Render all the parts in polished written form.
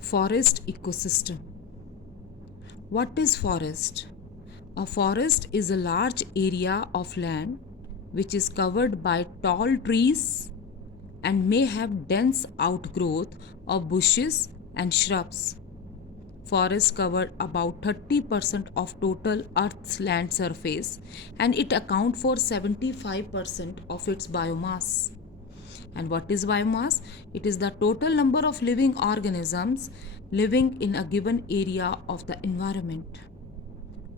Forest ecosystem. What is forest? A forest is a large area of land which is covered by tall trees and may have dense outgrowth of bushes and shrubs. Forests cover about 30% of total Earth's land surface and it accounts for 75% of its biomass. And what is biomass? It is the total number of living organisms living in a given area of the environment.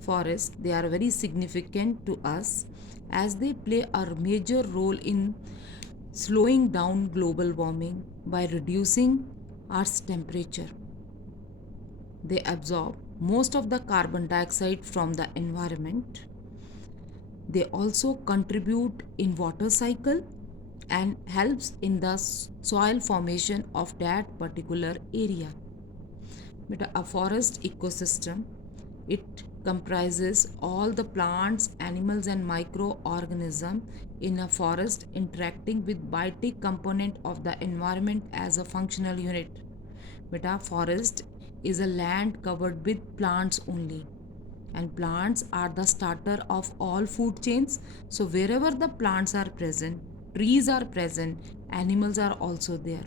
Forests, they are very significant to us as they play a major role in slowing down global warming by reducing Earth's temperature. They absorb most of the carbon dioxide from the environment. They also contribute in water cycle and helps in the soil formation of that particular area. But a forest ecosystem, it comprises all the plants, animals and microorganisms in a forest interacting with biotic component of the environment as a functional unit. But a forest is a land covered with plants only, and plants are the starter of all food chains. So wherever the plants are present, trees are present, animals are also there.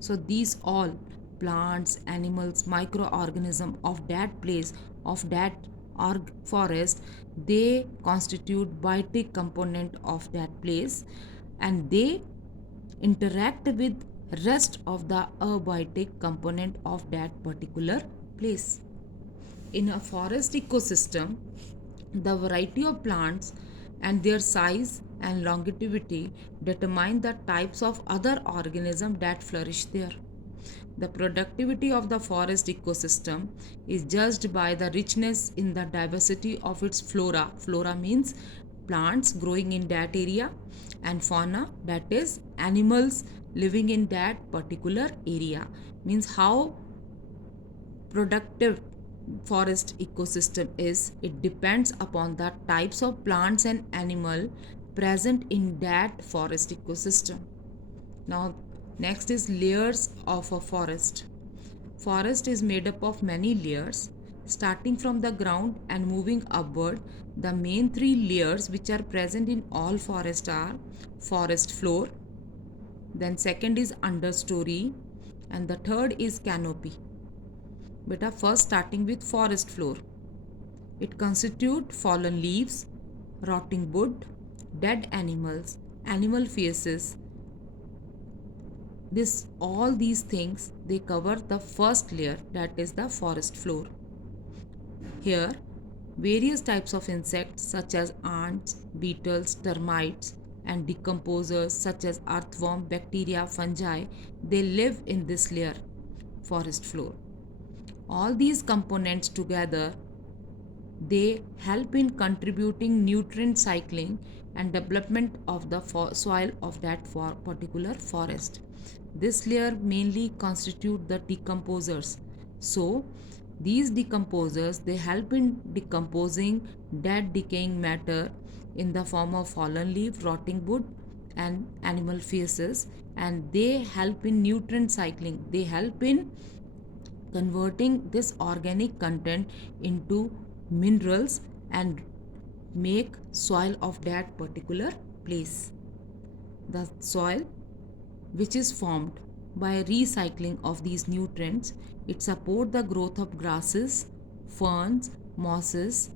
So these all plants, animals, microorganism of that place, of that forest, they constitute biotic component of that place, and they interact with rest of the abiotic component of that particular place. In a forest ecosystem, the variety of plants and their size and longevity determine the types of other organisms that flourish there. The productivity of the forest ecosystem is judged by the richness in the diversity of its flora. Flora means plants growing in that area, and fauna, that is animals living in that particular area. Means how productive forest ecosystem is, it depends upon the types of plants and animal present in that forest ecosystem. Now next is layers of a forest. Forest is made up of many layers starting from the ground and moving upward. The main three layers which are present in all forests are forest floor, then second is understory, and the third is canopy. Beta, first starting with forest floor. It constitutes fallen leaves, rotting wood, dead animals, animal feces. This all these things they cover the first layer, that is the forest floor. Here various types of insects such as ants, beetles, termites and decomposers such as earthworm, bacteria, fungi, they live in this layer, forest floor. All these components together, they help in contributing nutrient cycling and development of the soil of that particular forest. This layer mainly constitute the decomposers. So these decomposers, they help in decomposing dead decaying matter in the form of fallen leaf, rotting wood and animal feces, and they help in nutrient cycling. They help in converting this organic content into minerals and make soil of that particular place. The soil which is formed by recycling of these nutrients, it support the growth of grasses, ferns, mosses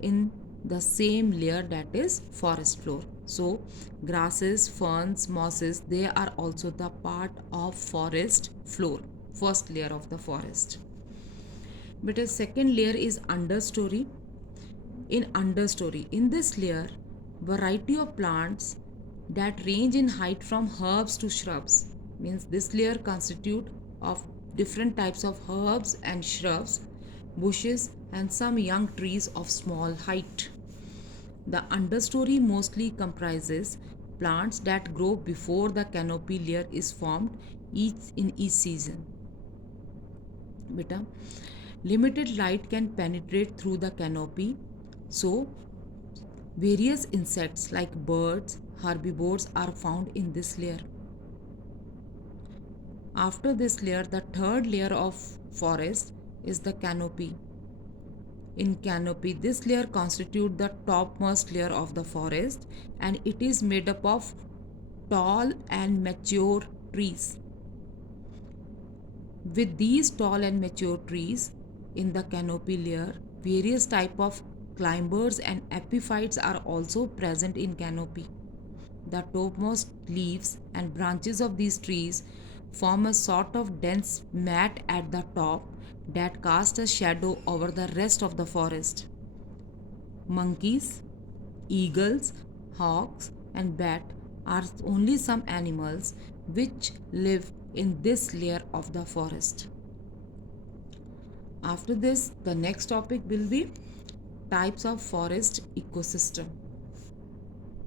in the same layer, that is forest floor. So grasses, ferns, mosses, they are also the part of forest floor, first layer of the forest. But a second layer is understory. In this layer, variety of plants that range in height from herbs to shrubs. Means this layer constitute of different types of herbs and shrubs, bushes and some young trees of small height. The understory mostly comprises plants that grow before the canopy layer is formed each season. Beta, limited light can penetrate through the canopy, so various insects like birds, herbivores are found in this layer. After this layer, the third layer of forest is the canopy. In canopy, this layer constitutes the topmost layer of the forest, and it is made up of tall and mature trees. With these tall and mature trees in the canopy layer, various type of climbers and epiphytes are also present in canopy. The topmost leaves and branches of these trees form a sort of dense mat at the top that casts a shadow over the rest of the forest. Monkeys, eagles, hawks, and bat are only some animals which live in this layer of the forest. After this, the next topic will be types of forest ecosystem.